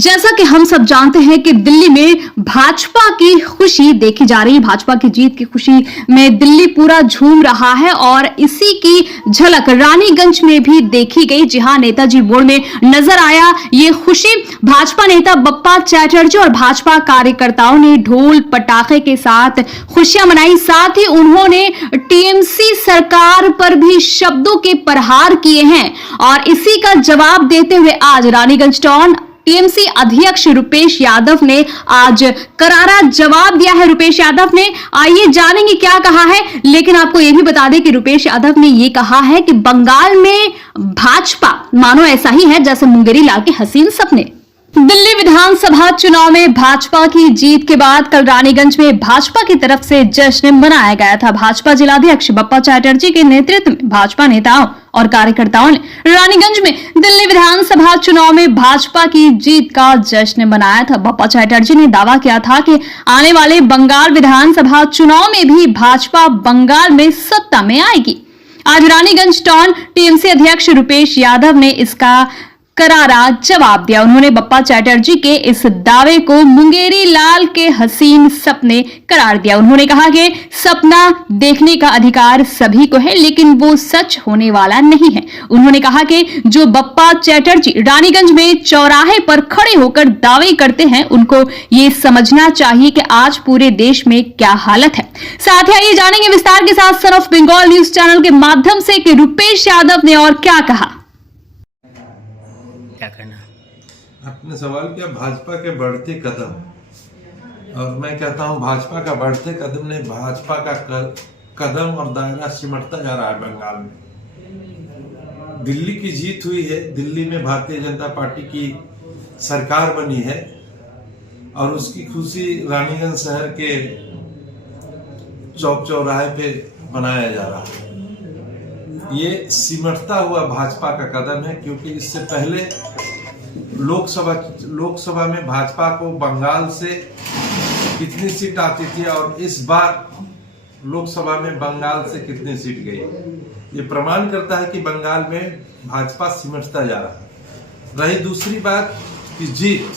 जैसा कि हम सब जानते हैं कि दिल्ली में भाजपा की खुशी देखी जा रही है। भाजपा की जीत की खुशी में दिल्ली पूरा झूम रहा है और इसी की झलक रानीगंज में भी देखी गई। जी हां, नेताजी मोड़ में नजर आया ये खुशी। भाजपा नेता बप्पा चैटर्जी और भाजपा कार्यकर्ताओं ने ढोल पटाखे के साथ खुशियां मनाई। साथ ही उन्होंने टीएमसी सरकार पर भी शब्दों के प्रहार किए हैं और इसी का जवाब देते हुए आज रानीगंज टाउन टीएमसी अध्यक्ष रुपेश यादव ने आज करारा जवाब दिया है। रुपेश यादव ने, आइए जानेंगे क्या कहा है। लेकिन आपको यह भी बता दें कि रुपेश यादव ने यह कहा है कि बंगाल में भाजपा मानो ऐसा ही है जैसे मुंगेरी लाल के हसीन सपने। दिल्ली विधानसभा चुनाव में भाजपा की जीत के बाद कल रानीगंज में भाजपा की तरफ से जश्न मनाया गया था। भाजपा जिलाध्यक्ष बप्पा चैटर्जी के नेतृत्व में भाजपा नेताओं और कार्यकर्ताओं ने रानीगंज में दिल्ली विधानसभा चुनाव में भाजपा की जीत का जश्न मनाया था। बप्पा चैटर्जी ने दावा किया था कि आने वाले बंगाल विधानसभा चुनाव में भी भाजपा बंगाल में सत्ता में आएगी। आज रानीगंज टाउन टीएमसी अध्यक्ष रुपेश यादव ने इसका करारा जवाब दिया। उन्होंने बप्पा चैटर्जी के इस दावे को मुंगेरी लाल के हसीन सपने करार दिया। उन्होंने कहा कि सपना देखने का अधिकार सभी को है, लेकिन वो सच होने वाला नहीं है। उन्होंने कहा कि जो बप्पा चैटर्जी रानीगंज में चौराहे पर खड़े होकर दावे करते हैं, उनको ये समझना चाहिए कि आज पूरे देश में क्या हालत है। साथ ही आइए जानेंगे विस्तार के साथ son of Bengal news channel के माध्यम से कि रुपेश यादव ने और क्या कहा। क्या करना? आपने सवाल किया भाजपा के बढ़ते कदम, और मैं कहता हूं भाजपा का बढ़ते कदम ने भाजपा का कदम और दायरा सिमटता जा रहा है। बंगाल में दिल्ली की जीत हुई है, दिल्ली में भारतीय जनता पार्टी की सरकार बनी है और उसकी खुशी रानीगंज शहर के चौक चौराहे पे मनाया जा रहा है। ये सिमटता हुआ भाजपा का कदम है, क्योंकि इससे पहले लोकसभा में भाजपा को बंगाल से कितनी सीट आती थी और इस बार लोकसभा में बंगाल से कितनी सीट गई, ये प्रमाण करता है कि बंगाल में भाजपा सिमटता जा रहा है। रही दूसरी बात कि जीत,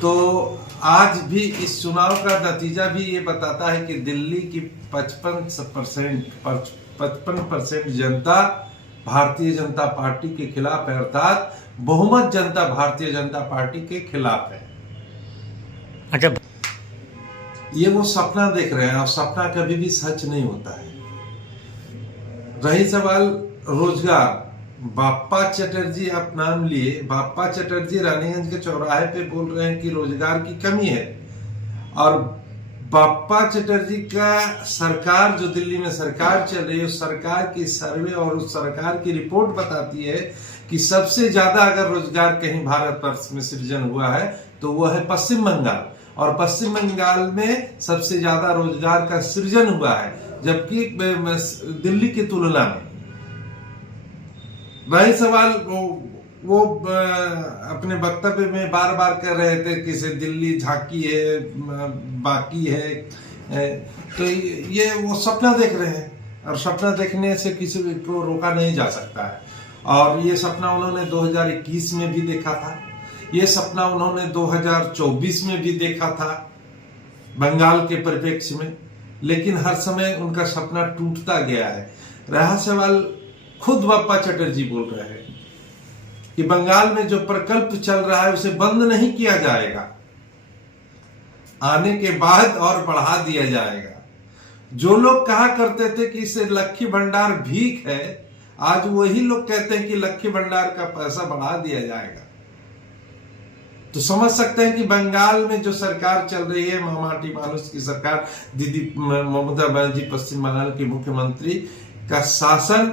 तो आज भी इस चुनाव का नतीजा भी ये बताता है कि दिल्ली की 55% जनता भारतीय जनता पार्टी के खिलाफ है, अर्थात बहुमत जनता भारतीय जनता पार्टी के खिलाफ है। अच्छा, ये वो सपना देख रहे हैं और सपना कभी भी सच नहीं होता है। रही सवाल रोजगार, बप्पा चैटर्जी आप नाम लिए, बप्पा चैटर्जी रानीगंज के चौराहे पे बोल रहे हैं कि रोजगार की कमी है, और बप्पा चैटर्जी का सरकार जो दिल्ली में सरकार चल रही है, उस सरकार की सर्वे और उस सरकार की रिपोर्ट बताती है कि सबसे ज्यादा अगर रोजगार कहीं भारतवर्ष में सृजन हुआ है तो वह है पश्चिम बंगाल, और पश्चिम बंगाल में सबसे ज्यादा रोजगार का सृजन हुआ है, जबकि दिल्ली की तुलना में। वही सवाल वो अपने वक्तव्य में बार बार कर रहे थे कि से दिल्ली झांकी है, बाकी है, तो ये वो सपना देख रहे हैं और सपना देखने से किसी को रोका नहीं जा सकता है। और ये सपना उन्होंने 2021 में भी देखा था, ये सपना उन्होंने 2024 में भी देखा था बंगाल के परिप्रेक्ष्य में, लेकिन हर समय उनका सपना टूटता गया है। रहा सवाल, खुद बप्पा चैटर्जी बोल रहे हैं कि बंगाल में जो प्रकल्प चल रहा है उसे बंद नहीं किया जाएगा, आने के बाद और बढ़ा दिया जाएगा। जो लोग कहा करते थे कि इसे लक्ष्मी भंडार भीख है, आज वही लोग कहते हैं कि लक्ष्मी भंडार का पैसा बढ़ा दिया जाएगा। तो समझ सकते हैं कि बंगाल में जो सरकार चल रही है, माटी मानुष की सरकार, दीदी ममता बनर्जी पश्चिम बंगाल की मुख्यमंत्री का शासन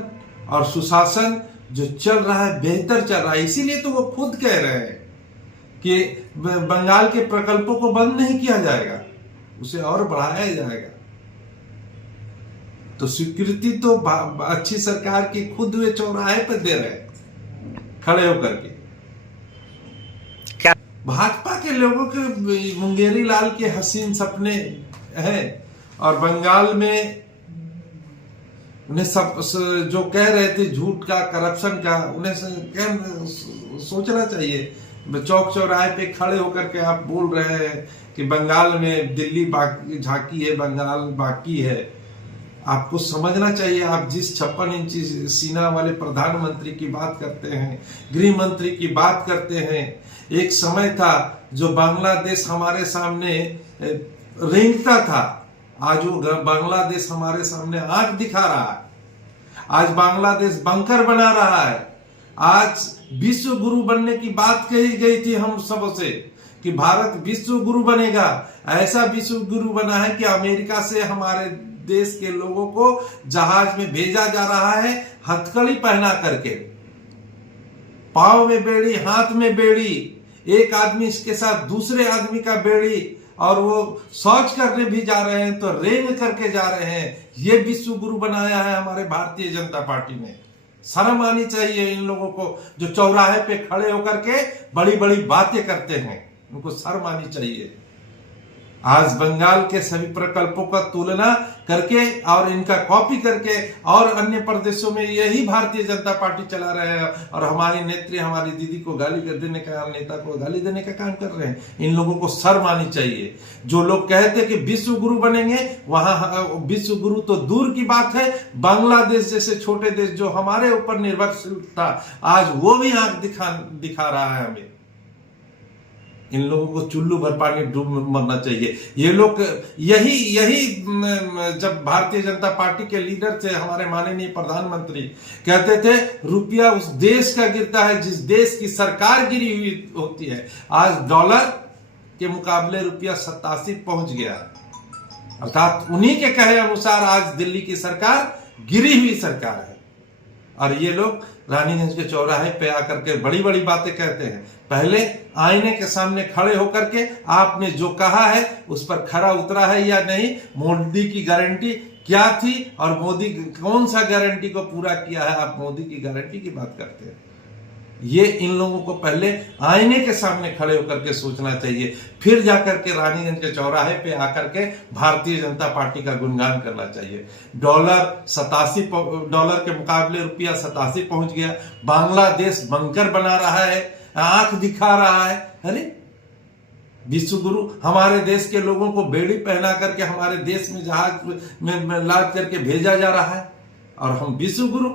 और सुशासन जो चल रहा है बेहतर चल रहा है। इसीलिए तो वो खुद कह रहे हैं कि बंगाल के प्रकल्पों को बंद नहीं किया जाएगा, उसे और बढ़ाया जाएगा। तो स्वीकृति तो अच्छी सरकार की खुद वे चौराहे पर दे रहे हैं खड़े होकर के। क्या भाजपा के लोगों के मुंगेरी लाल के हसीन सपने हैं, और बंगाल में उन्हें सब जो कह रहे थे झूठ का, करप्शन का, उन्हें सोचना चाहिए चौक चौराहे पे खड़े होकर के आप बोल रहे हैं कि बंगाल में दिल्ली झांकी है, बंगाल बाकी है। आपको समझना चाहिए, आप जिस 56 इंची सीना वाले प्रधानमंत्री की बात करते हैं, गृह मंत्री की बात करते हैं, एक समय था जो बांग्लादेश हमारे सामने रेंगता था, आज वो बांग्लादेश हमारे सामने आंख दिखा रहा है। आज बांग्लादेश बंकर बना रहा है। आज विश्व गुरु बनने की बात कही गई थी हम सबसे कि भारत विश्व गुरु बनेगा। ऐसा विश्व गुरु बना है कि अमेरिका से हमारे देश के लोगों को जहाज में भेजा जा रहा है, हथकड़ी पहना करके, पांव में बेड़ी, हाथ में बेड़ी, एक आदमी इसके साथ दूसरे आदमी का बेड़ी, और वो शौच करने भी जा रहे हैं तो रेंग करके जा रहे हैं। ये विश्व गुरु बनाया है हमारे भारतीय जनता पार्टी ने। शर्म आनी चाहिए इन लोगों को जो चौराहे पे खड़े होकर के बड़ी बड़ी बातें करते हैं, उनको शर्म आनी चाहिए। आज बंगाल के सभी प्रकल्पों का तुलना करके और इनका कॉपी करके और अन्य प्रदेशों में यही भारतीय जनता पार्टी चला रहे हैं, और हमारी नेत्री, हमारी दीदी को गाली देने का, नेता को गाली देने का काम कर रहे हैं। इन लोगों को शर्म आनी चाहिए। जो लोग कहते कि विश्व गुरु बनेंगे, वहां विश्व गुरु तो दूर की बात है, बांग्लादेश जैसे छोटे देश जो हमारे ऊपर निर्भरशील था, आज वो भी आंख दिखा रहा है हमें। इन लोगों को चुल्लू भर पानी डूब मरना चाहिए। ये लोग यही जब भारतीय जनता पार्टी के लीडर थे, हमारे माननीय प्रधानमंत्री, कहते थे रुपया उस देश का गिरता है जिस देश की सरकार गिरी हुई होती है। आज डॉलर के मुकाबले रुपया 87 पहुंच गया, अर्थात उन्हीं के कहे अनुसार आज दिल्ली की सरकार गिरी हुई सरकार है। और ये लोग रानीगंज के चौराहे पे आकर के बड़ी बड़ी बातें कहते हैं। पहले आईने के सामने खड़े होकर के आपने जो कहा है उस पर खरा उतरा है या नहीं, मोदी की गारंटी क्या थी और मोदी कौन सा गारंटी को पूरा किया है, आप मोदी की गारंटी की बात करते हैं। ये इन लोगों को पहले आईने के सामने खड़े होकर के सोचना चाहिए, फिर जाकर के रानीगंज के चौराहे पे आकर के भारतीय जनता पार्टी का गुणगान करना चाहिए। डॉलर के मुकाबले रुपया 87 पहुंच गया, बांग्लादेश बंकर बना रहा है, आंख दिखा रहा है। अरे विश्व गुरु हमारे देश के लोगों को बेड़ी पहना करके हमारे देश में जहाज में लाद करके भेजा जा रहा है, और हम विश्व गुरु।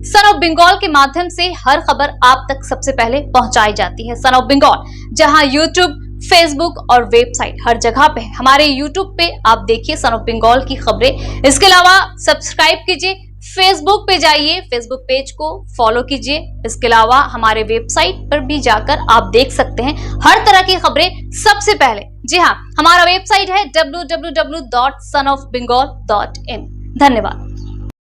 सन ऑफ बंगाल के माध्यम से हर खबर आप तक सबसे पहले पहुंचाई जाती है। सन ऑफ बंगाल जहां यूट्यूब, फेसबुक और वेबसाइट हर जगह पे है। हमारे यूट्यूब पे आप देखिए सन ऑफ बंगाल की खबरें। इसके अलावा सब्सक्राइब कीजिए, फेसबुक पे जाइए, फेसबुक पेज को फॉलो कीजिए। इसके अलावा हमारे वेबसाइट पर भी जाकर आप देख सकते हैं हर तरह की खबरें सबसे पहले। जी हाँ, हमारा वेबसाइट है www.sonofbengal.in। धन्यवाद।